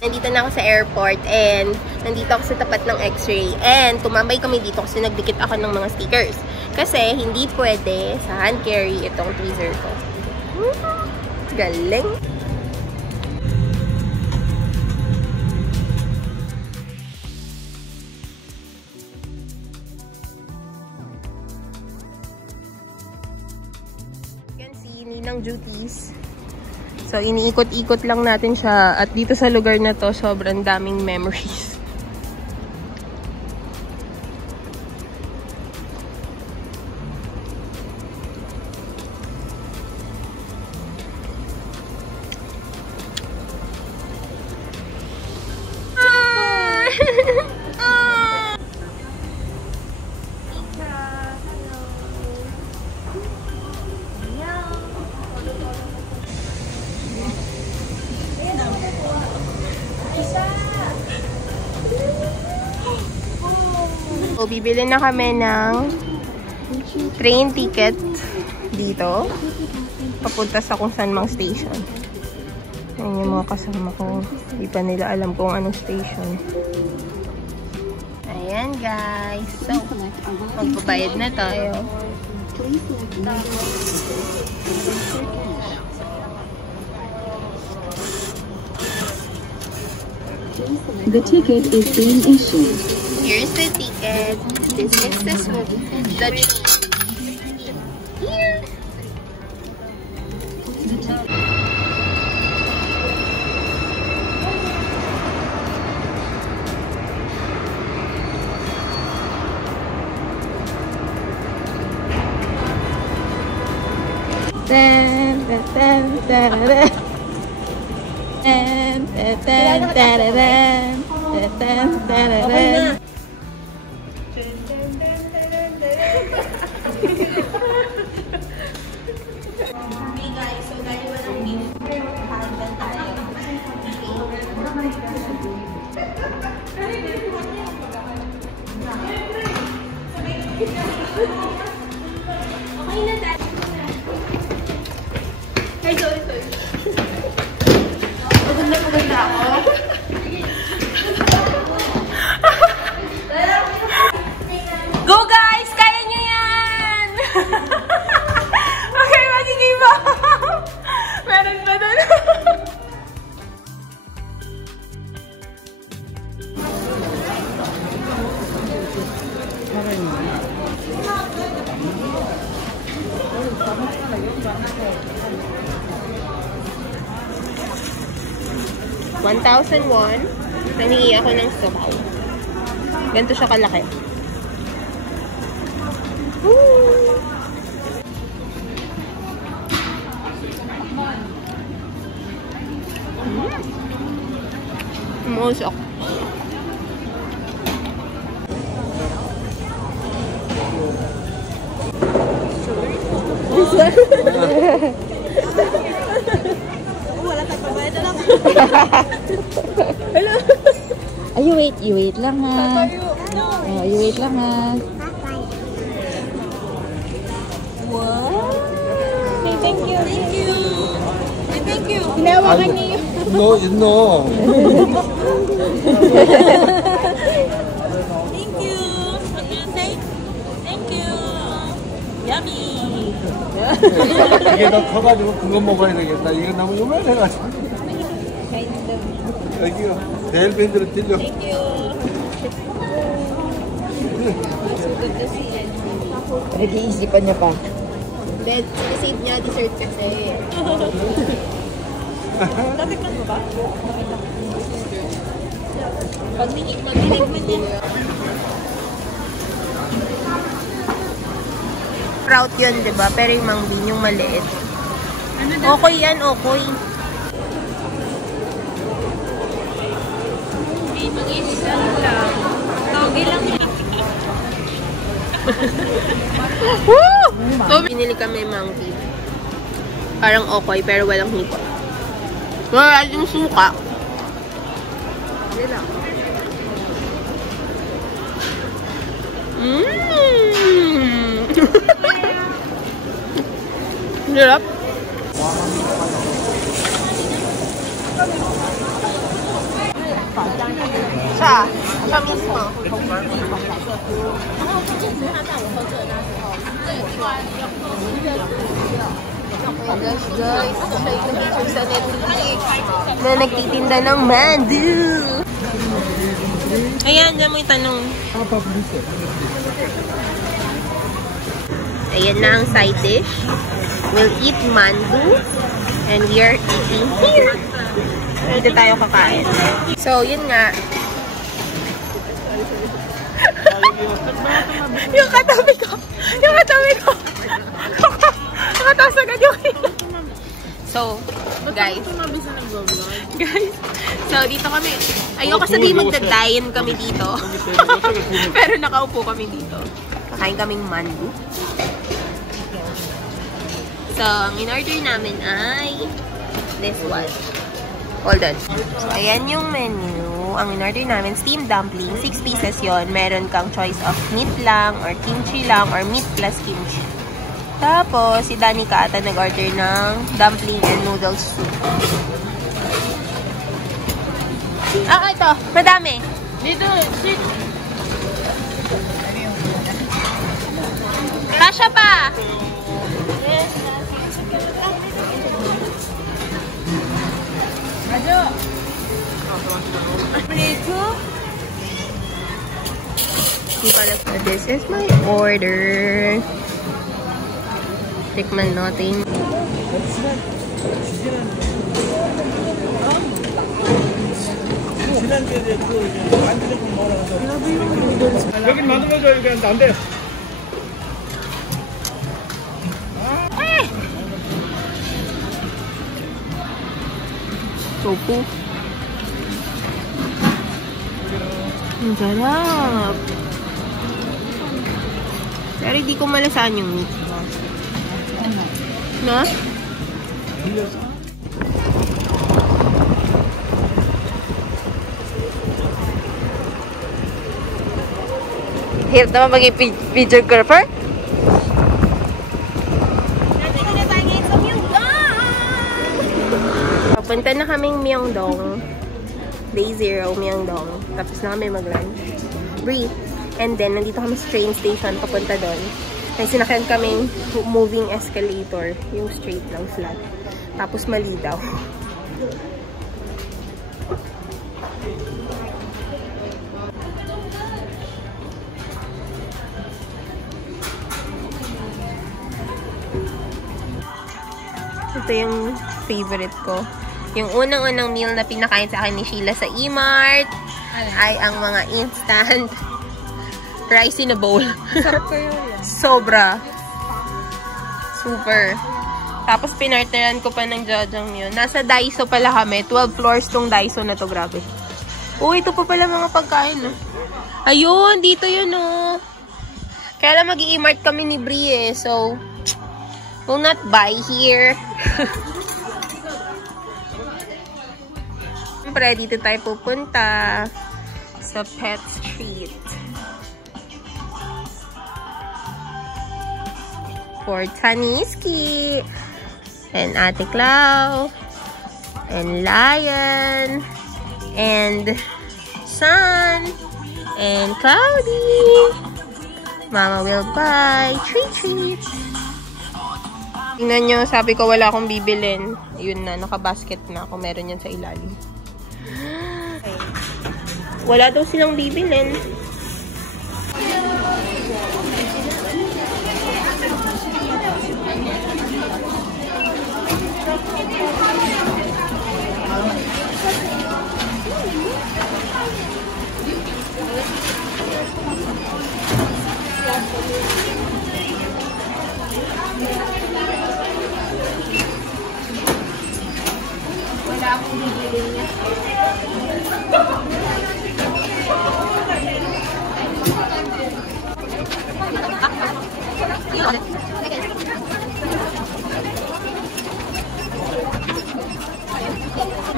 Nandito na ako sa airport and nandito ako sa tapat ng X-ray and tumambay kami dito kasi nagdikit ako ng mga stickers. Kasi hindi pwede sa hand carry itong tweezer ko. Galing! You can see, ninang duties. So, iniikot-ikot lang natin siya. At dito sa lugar na to, sobrang daming memories. So, bibili na kami ng train ticket dito. Papunta sa kung saan mang station. Ayan yung mga kasama ko. Hindi pa nila alam kung anong station. Ayan guys. So, magbabayad na tayo. The ticket is being issued. Here's the ticket. This is the train. Here. Hey guys, so dahil walang beef, magkakain tayo. Okay na tayo. Hey, sorry. Pagod na ako. Go guys! Kaya nyo yan! Okay, mag-give up! Meron ba doon? $1,001. Nangingi ako ng sabaw. Ganito siya kalaki. Musok. Wala tayong pabayad na lang. Hello. Ay, you wait lang ha. Oh, you wait lang ha. Wow. Thank you. Thank you. Hinawakan niyo. No, you know. Thank you. What do you say? Thank you. Yummy. 이게 더 커가지고 그거 먹어야 되겠다. 이거 너무 요만해가지고. 여기요. 내일 밴드로 들려. Thank you. Nag-iisipan niya pa. Then, save niya dessert kasi. Natikman mo ba? Pag nitikman niya. Sprout yun, diba? Pero yung Mang Bean, yung maliit. Okay yan, okay. Mag-isa lang. Togi lang. Woo! So, binili kami Mang Bean. Parang okay, pero walang hika. Wala yung suka. Hindi lang. Sarap. siya. Siya mismo. Oh gosh, guys. Siya yung feature sa Netflix na nagtitinda ng mandu. Ayan, dyan mo yung tanong. Ayan na ang side dish. We'll eat mandu. And we are eating here. Dito tayo kakain. So, yun nga. Yung katabi ko. Yung katabi ko. Nakataas agad yung hila. So, guys. Guys. So, dito kami. Ayoko sabihin magdadayan kami dito. Pero nakaupo kami dito. Kakain kaming mandu. So, ang in-order namin ay this one. Hold on. So, ayan yung menu. Ang in-order namin, steamed dumpling. 6 pieces yon. Meron kang choice of meat lang, or kimchi lang, or meat plus kimchi. Tapos, si Danica ata nag-order ng dumpling and noodles soup. Ah, ito. Madami. Dito. Sit. Kasha pa. This is my order. Tikman natin. 여긴 만들어줘. 여기 안 돼. Tofu. Ang sarap. Pero hindi ko malasaan yung meat. No? Hirap naman maging videographer? Papunta na kaming Myeongdong. Day 0, Myeongdong. Tapos na kami mag-lunch. Brief. And then, nandito kami sa train station. Papunta doon. May sinakyan kaming moving escalator. Yung straight lang, flat. Tapos mali daw. Ito yung favorite ko. Yung unang-unang meal na pinakain sa akin ni Sheila sa E-Mart ay ang mga instant rice in a bowl. Sarap ko yun. Sobra. Super. Tapos pinarteran ko pa ng Jajangmyeon. Nasa Daiso pala kami. 12 floors tong Daiso na to. Grabe. Uy, ito pa pala mga pagkain. No? Ayun, dito yun oh. Kaya lang mag-i-mart kami ni Brie eh. So, we'll not buy here. Siyempre, dito tayo pupunta sa Pet Street. For Taniski and Ate Clau and Lion and Sun and Cloudy. Mama will buy treats. Tingnan nyo, sabi ko wala akong bibilin. Yun na, nakabasket na ako. Meron yan sa ilalim. Wala daw silang bibilin. Wala akong bibilin niya.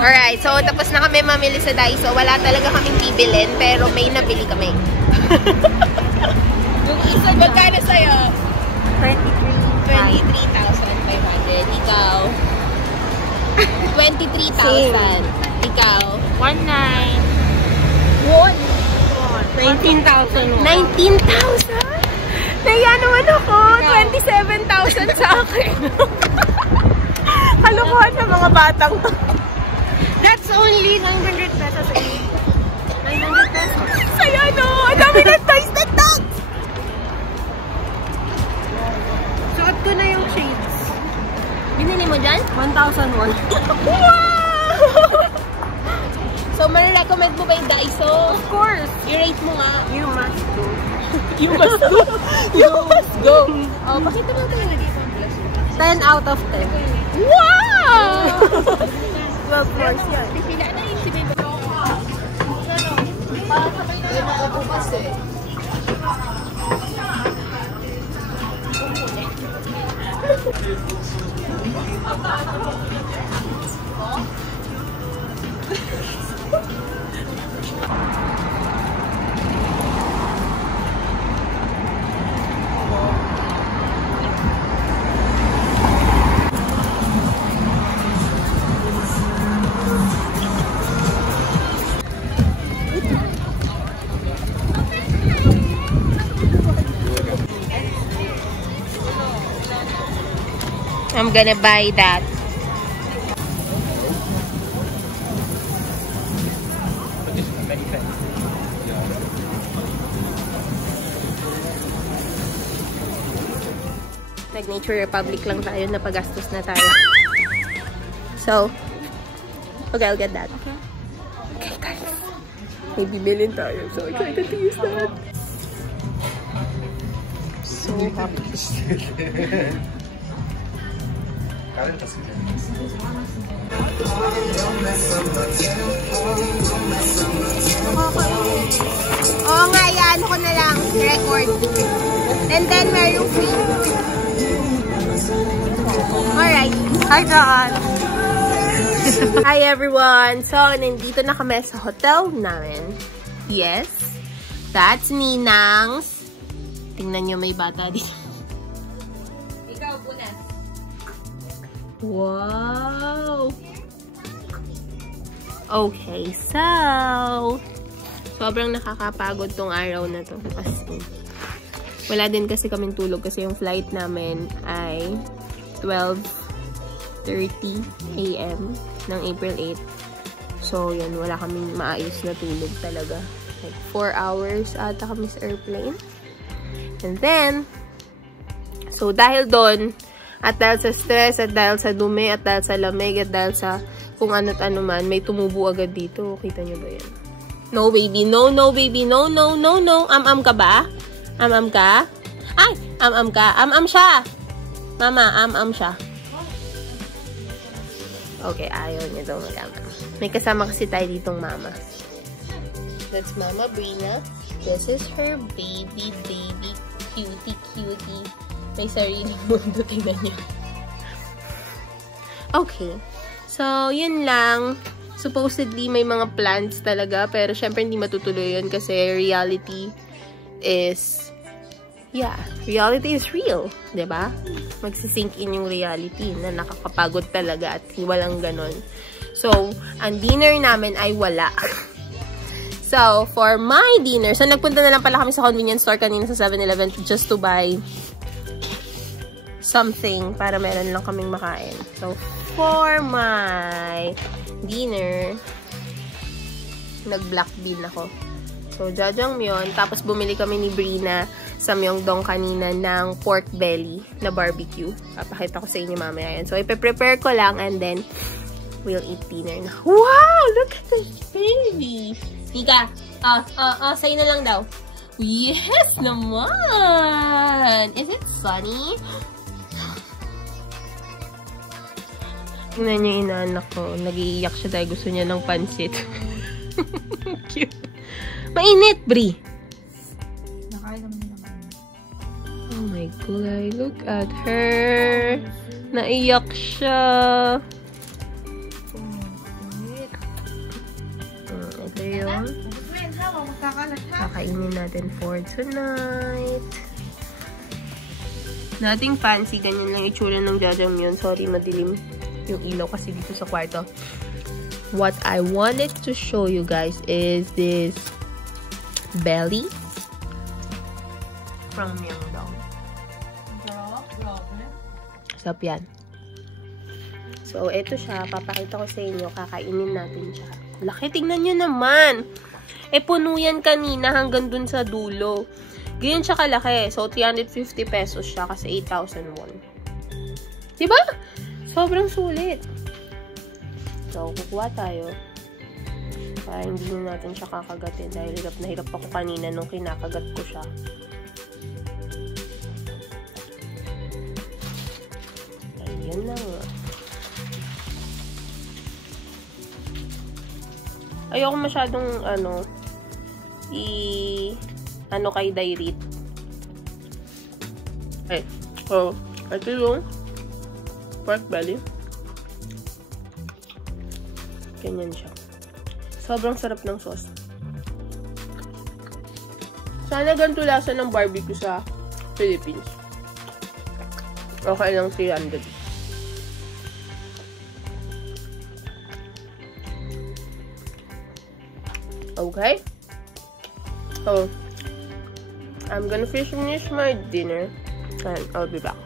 Alright, so tapos na kami mamili sa Daiso. Wala talaga kaming bibilin, pero may nabili kami. Magkano sa'yo? 23,500. Ikaw? 23,000. Ikaw? 19. 19,000. 19,000? Naya naman ako. 27,000 sa akin. Kalokohan ng mga batang to. That's only 900 pesos. 900 pesos. Saya no! Ang dami ng toys na to! Suot ko na yung shades. Binili mo dyan? 1,001. Wow! So, marirecommend mo ba yung Daiso? Of course! I-rate mo nga. You must go. You must go? You must go! Oh, pakita mo tayo. 10 out of 10. Wow! Well, of course, yan. Sila na yung sinito. I'm gonna buy that. Nag-Nature Republic lang tayo, napagastos na tayo. So, okay, I'll get that. Okay. Okay, guys. May bibilin tayo, so excited to use that. So happy. Oo nga, yan ko na lang record. And then merong free. Alright. Hi, John. Hi, everyone. So, nandito na kami sa hotel namin. Yes. That's Ninang's. Tingnan nyo, may bata dito. Ikaw, Punas. Wow! Okay, so sobrang nakakapagod tong araw na to. Kasi wala din kasi kaming tulog kasi yung flight namin ay 12:30 AM ng April 8. So, yun, wala kaming maayos na tulog talaga. Like 4 hours ata kami sa airplane. And then, so dahil doon, at dahil sa stress, at dahil sa dumi, at dahil sa lamig, at dahil sa kung ano't ano man, may tumubo agad dito. Kita nyo ba yan? No, baby. No, no, baby. No, no, no, no. Am-am ka ba? Am-am ka? Ay! Am-am ka. Am-am siya! Mama, am-am siya. Okay, ayaw niya daw mag-am-am. May kasama kasi tayo ditong mama. That's Mama Brina. This is her baby, cutie. May sariling mundo, tingnan niyo. Okay. So, yun lang. Supposedly, may mga plans talaga. Pero, syempre, hindi matutuloy yun kasi reality is real. Diba? Magsisink in yung reality na nakakapagod talaga at walang ganon. So, ang dinner namin ay wala. So, for my dinner, so nagpunta na lang pala kami sa convenience store kanina sa 7-Eleven just to buy something para meron lang kaming makain. So, for my dinner, nag-black bean ako. So, jajangmyeon. Tapos, bumili kami ni Brina sa Myeongdong kanina ng pork belly na barbecue. Papakita ko sa inyo mamaya yan. So, ipe-prepare ko lang and then, we'll eat dinner na. Wow! Look at this baby! Ika! Sa'yo na lang daw. Yes naman! Is it sunny? Tingnan niyo yung inaanak ko. Nag-iiyak siya dahil gusto niya ng pansit. Cute. Mainit, Bri! Nakain naman naman. Oh my God. Look at her. Naiyak siya. Ito yun. Kakainin natin for tonight. Nothing fancy. Ganyan lang itsura ng jajangmyeon. Sorry, madilim yung ilaw kasi dito sa kwarto. what I wanted to show you guys is this belly from Myeongdong. Sarap yan. So, ito siya. Papakita ko sa inyo. Kakainin natin siya. Laki, tingnan nyo naman. Puno yan kanina hanggang dun sa dulo. Ganyan siya kalaki. So, 350 pesos siya kasi 8,000 won. Diba? Sobrang sulit. So, kukuha tayo. Para hindi na natin siya kakagatin. Dahil hirap na hirap ako kanina nung kinakagat ko siya. Ayan na nga. Ayoko masyadong, kay Dairit. Okay. So, ito yung pork belly. Ganyan siya. Sobrang sarap ng sauce. Sana ganito lasa ng barbecue sa Philippines. Okay lang 300. Okay? So, I'm gonna finish my dinner and I'll be back.